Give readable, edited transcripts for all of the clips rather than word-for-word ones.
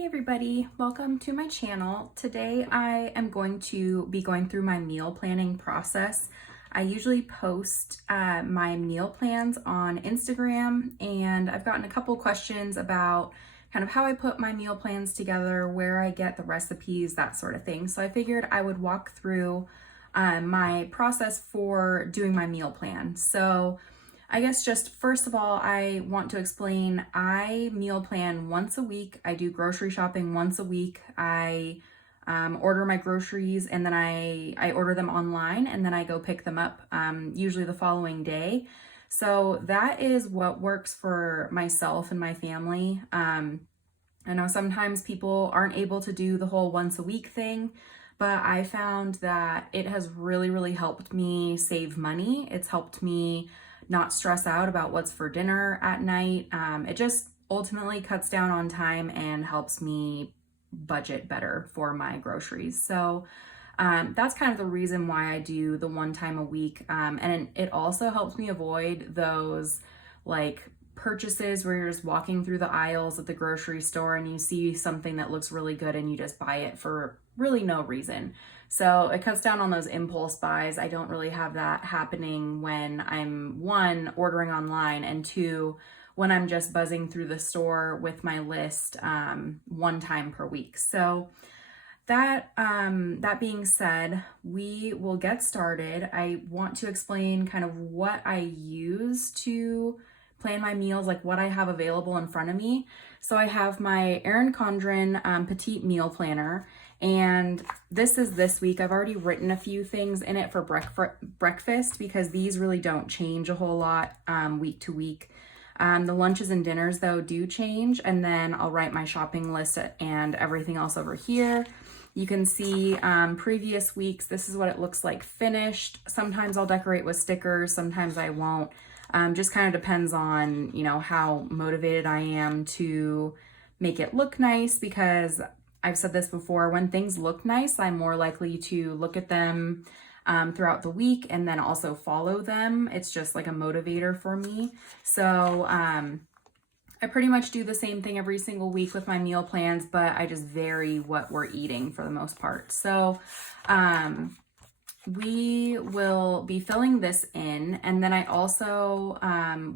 Hey everybody, welcome to my channel. Today I am going to be going through my meal planning process. I usually post my meal plans on Instagram, and I've gotten a couple questions about kind of how I put my meal plans together, where I get the recipes, that sort of thing. So I figured I would walk through my process for doing my meal plan. So I guess just first of all, I want to explain I meal plan once a week. I do grocery shopping once a week. I order my groceries and then I order them online and then I go pick them up usually the following day. So that is what works for myself and my family. I know sometimes people aren't able to do the whole once a week thing, but I found that it has really helped me save money. It's helped me not stress out about what's for dinner at night. It just ultimately cuts down on time and helps me budget better for my groceries. So that's kind of the reason why I do the one time a week. And it also helps me avoid those like purchases where you're just walking through the aisles at the grocery store and you see something that looks really good and you just buy it for really no reason. So it cuts down on those impulse buys. I don't really have that happening when I'm one, ordering online, and two, when I'm just buzzing through the store with my list one time per week. So that being said, we will get started. I want to explain kind of what I use to plan my meals, like what I have available in front of me. So I have my Erin Condren Petite Meal Planner, and this is this week. I've already written a few things in it for breakfast because these really don't change a whole lot week to week. The lunches and dinners though do change, and then I'll write my shopping list and everything else over here. You can see previous weeks, this is what it looks like finished. Sometimes I'll decorate with stickers, sometimes I won't. Just kind of depends on, how motivated I am to make it look nice, because I've said this before, when things look nice, I'm more likely to look at them throughout the week and then also follow them. It's just like a motivator for me. So I pretty much do the same thing every single week with my meal plans, but I just vary what we're eating for the most part. So we will be filling this in, and then I also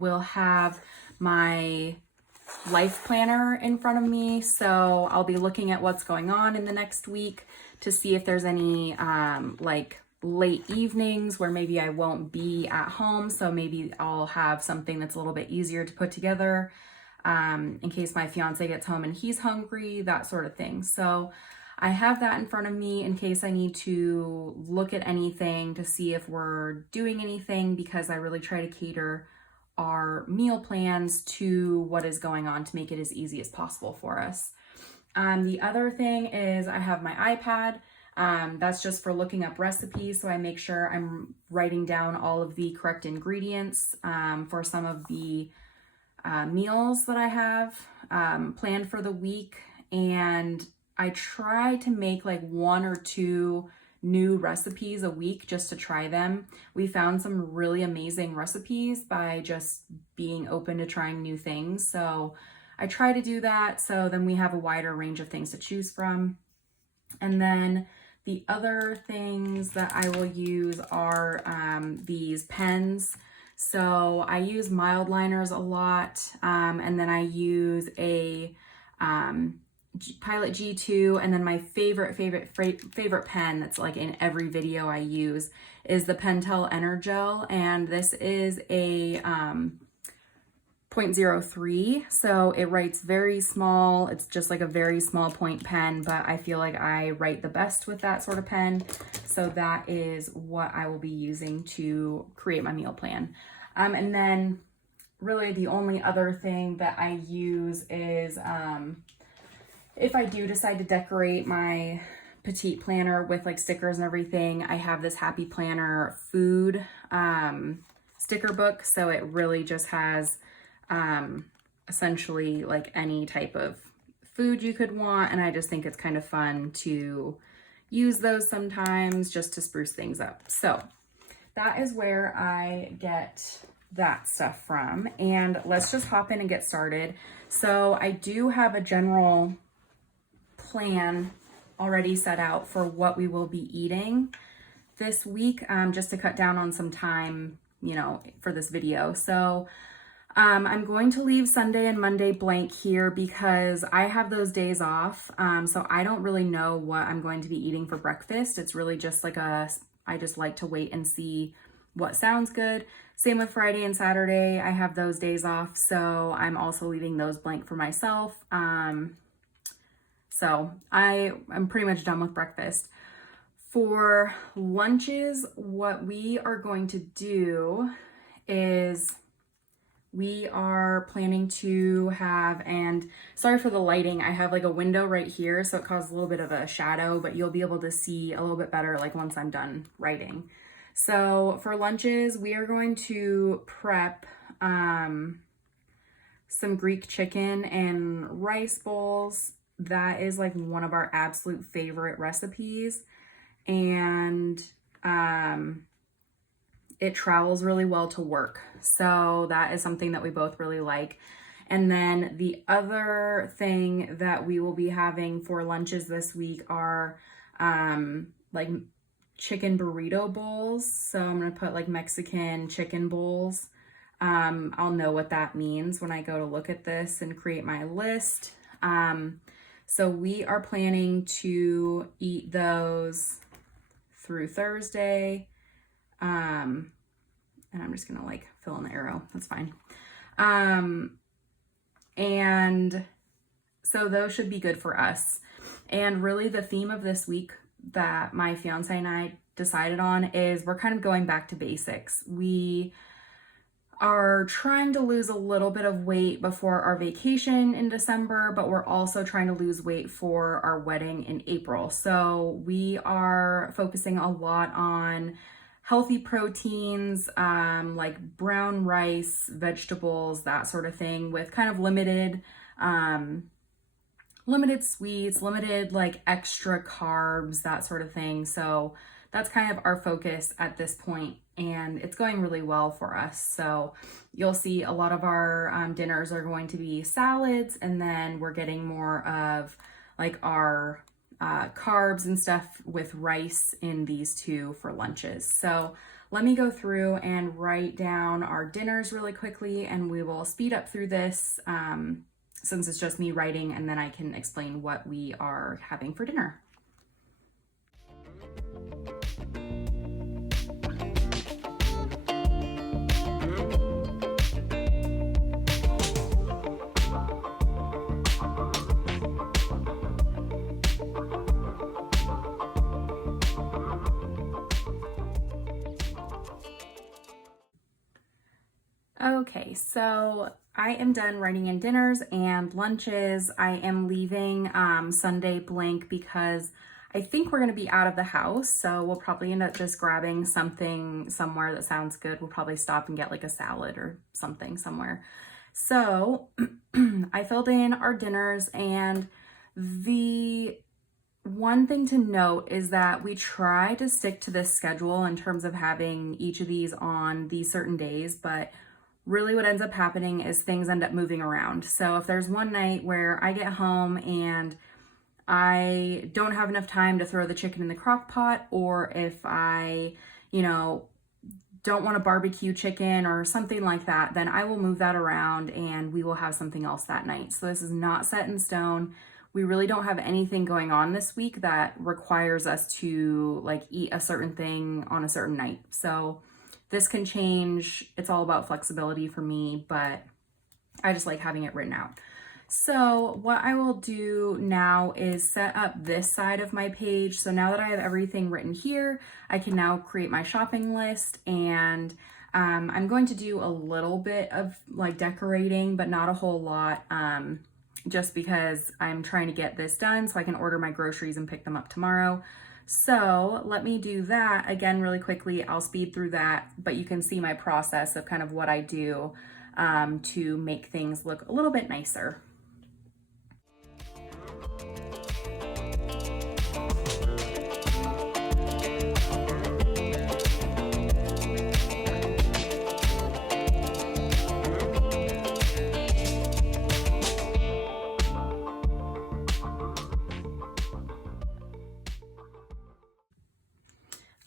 will have my life planner in front of me. So I'll be looking at what's going on in the next week to see if there's any like late evenings where maybe I won't be at home. So maybe I'll have something that's a little bit easier to put together in case my fiance gets home and he's hungry, that sort of thing. So I have that in front of me in case I need to look at anything to see if we're doing anything, because I really try to cater our meal plans to what is going on to make it as easy as possible for us. The other thing is I have my iPad. That's just for looking up recipes. So I make sure I'm writing down all of the correct ingredients for some of the meals that I have planned for the week. And I try to make like one or two new recipes a week just to try them. We found some really amazing recipes by just being open to trying new things. So I try to do that. So then we have a wider range of things to choose from. And then the other things that I will use are these pens. So I use mild liners a lot. And then I use a Pilot G2, and then my favorite pen that's like in every video I use is the Pentel Energel, and this is a 0.03, so it writes very small. It's just like a very small point pen, but I feel like I write the best with that sort of pen, so that is what I will be using to create my meal plan. And then really the only other thing that I use is if I do decide to decorate my petite planner with like stickers and everything, I have this Happy Planner food sticker book. So it really just has essentially like any type of food you could want. And I just think it's kind of fun to use those sometimes just to spruce things up. So that is where I get that stuff from. And let's just hop in and get started. So I do have a general plan already set out for what we will be eating this week, just to cut down on some time, you know, for this video. So I'm going to leave Sunday and Monday blank here because I have those days off. So I don't really know what I'm going to be eating for breakfast. It's really just like I just like to wait and see what sounds good. Same with Friday and Saturday. I have those days off, so I'm also leaving those blank for myself. So I'm pretty much done with breakfast. For lunches, what we are going to do is we are planning to have, and sorry for the lighting, I have like a window right here, so it causes a little bit of a shadow, but you'll be able to see a little bit better like once I'm done writing. So for lunches, we are going to prep some Greek chicken and rice bowls. That is like one of our absolute favorite recipes, and it travels really well to work. So that is something that we both really like. And then the other thing that we will be having for lunches this week are like chicken burrito bowls. So I'm gonna put like Mexican chicken bowls. I'll know what that means when I go to look at this and create my list. So we are planning to eat those through Thursday. And I'm just gonna like fill in the arrow, that's fine. And so those should be good for us. And really the theme of this week that my fiance and I decided on is we're kind of going back to basics. We are trying to lose a little bit of weight before our vacation in December, but we're also trying to lose weight for our wedding in April. So we are focusing a lot on healthy proteins, like brown rice, vegetables, that sort of thing, with kind of limited sweets, limited like extra carbs, that sort of thing. So that's kind of our focus at this point, and it's going really well for us. So you'll see a lot of our dinners are going to be salads, and then we're getting more of like our carbs and stuff with rice in these two for lunches. So let me go through and write down our dinners really quickly, and we will speed up through this since it's just me writing, and then I can explain what we are having for dinner. Okay, so I am done writing in dinners and lunches. I am leaving Sunday blank because I think we're going to be out of the house, so we'll probably end up just grabbing something somewhere that sounds good. We'll probably stop and get like a salad or something somewhere. So I filled in our dinners, and the one thing to note is that we try to stick to this schedule in terms of having each of these on these certain days, but really what ends up happening is things end up moving around. So if there's one night where I get home and I don't have enough time to throw the chicken in the crock pot, or if I, you know, don't want a barbecue chicken or something like that, then I will move that around and we will have something else that night. So this is not set in stone. We really don't have anything going on this week that requires us to like eat a certain thing on a certain night. So this can change. It's all about flexibility for me, but I just like having it written out. So what I will do now is set up this side of my page. So now that I have everything written here, I can now create my shopping list, and I'm going to do a little bit of like decorating, but not a whole lot, just because I'm trying to get this done so I can order my groceries and pick them up tomorrow. So let me do that again really quickly. I'll speed through that, but you can see my process of kind of what I do to make things look a little bit nicer.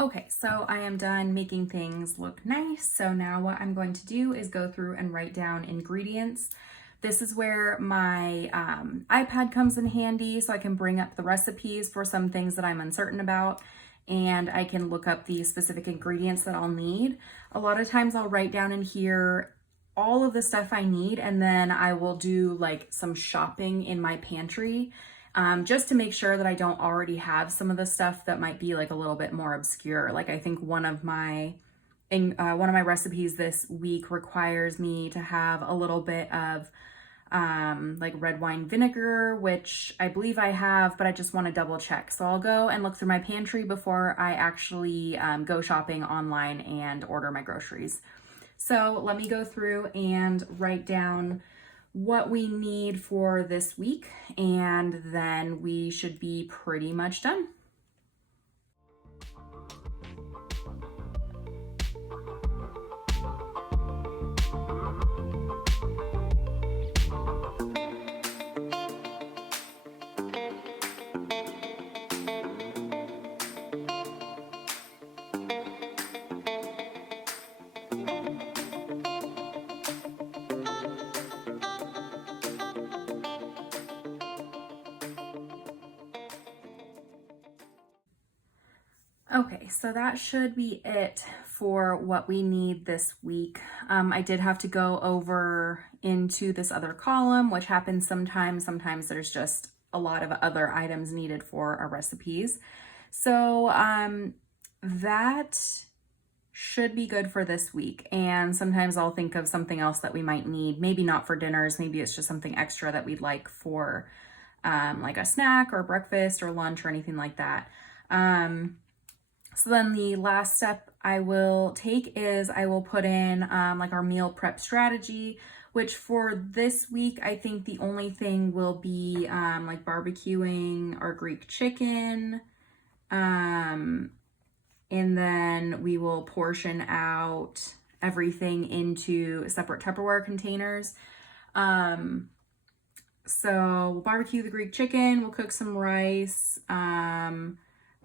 Okay, so I am done making things look nice. So now what I'm going to do is go through and write down ingredients. This is where my iPad comes in handy, so I can bring up the recipes for some things that I'm uncertain about, and I can look up the specific ingredients that I'll need. A lot of times I'll write down in here all of the stuff I need, and then I will do like some shopping in my pantry, just to make sure that I don't already have some of the stuff that might be like a little bit more obscure. Like I think one of my recipes this week requires me to have a little bit of like red wine vinegar, which I believe I have, but I just want to double check. So I'll go and look through my pantry before I actually go shopping online and order my groceries. So let me go through and write down what we need for this week, and then we should be pretty much done. Okay, so that should be it for what we need this week. I did have to go over into this other column, which happens sometimes. Sometimes there's just a lot of other items needed for our recipes. So that should be good for this week. And sometimes I'll think of something else that we might need. Maybe not for dinners. Maybe it's just something extra that we'd like for like a snack or breakfast or lunch or anything like that. So then the last step I will take is I will put in like our meal prep strategy, which for this week, I think the only thing will be like barbecuing our Greek chicken. And then we will portion out everything into separate Tupperware containers. So we'll barbecue the Greek chicken, we'll cook some rice,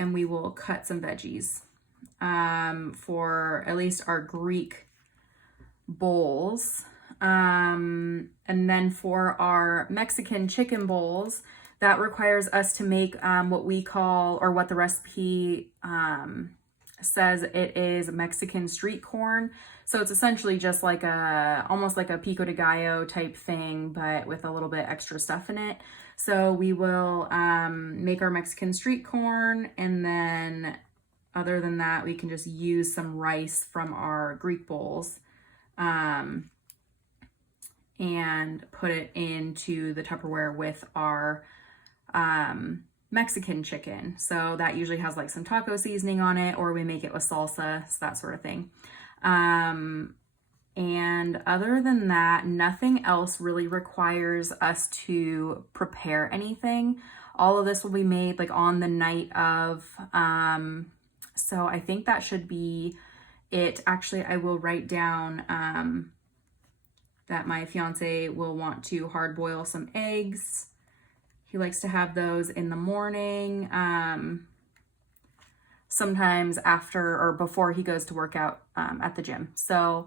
and we will cut some veggies for at least our Greek bowls. And then for our Mexican chicken bowls, that requires us to make what we call, or what the recipe says, it is Mexican street corn. So it's essentially just like almost like a pico de gallo type thing, but with a little bit extra stuff in it. So we will make our Mexican street corn, and then other than that, we can just use some rice from our Greek bowls and put it into the Tupperware with our Mexican chicken. So that usually has like some taco seasoning on it, or we make it with salsa, so that sort of thing. And other than that, nothing else really requires us to prepare anything. All of this will be made like on the night of. So I think that should be it. Actually, I will write down that my fiance will want to hard boil some eggs. He likes to have those in the morning, sometimes after or before he goes to work out at the gym. So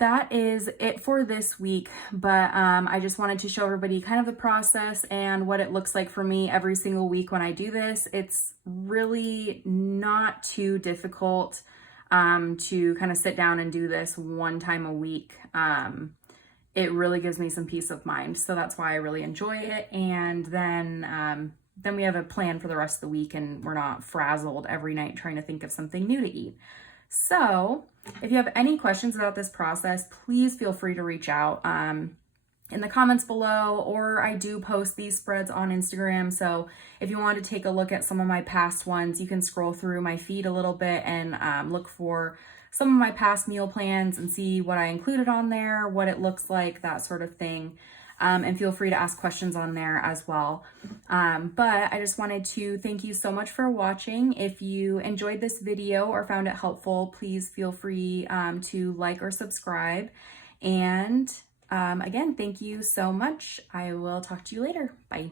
that is it for this week, but I just wanted to show everybody kind of the process and what it looks like for me every single week when I do this. It's really not too difficult to kind of sit down and do this one time a week. It really gives me some peace of mind, so that's why I really enjoy it. And then we have a plan for the rest of the week, and we're not frazzled every night trying to think of something new to eat. So if you have any questions about this process, please feel free to reach out in the comments below, or I do post these spreads on Instagram. So if you want to take a look at some of my past ones, you can scroll through my feed a little bit and look for some of my past meal plans and see what I included on there, what it looks like, that sort of thing. And feel free to ask questions on there as well. But I just wanted to thank you so much for watching. If you enjoyed this video or found it helpful, please feel free to like or subscribe. And again, thank you so much. I will talk to you later. Bye.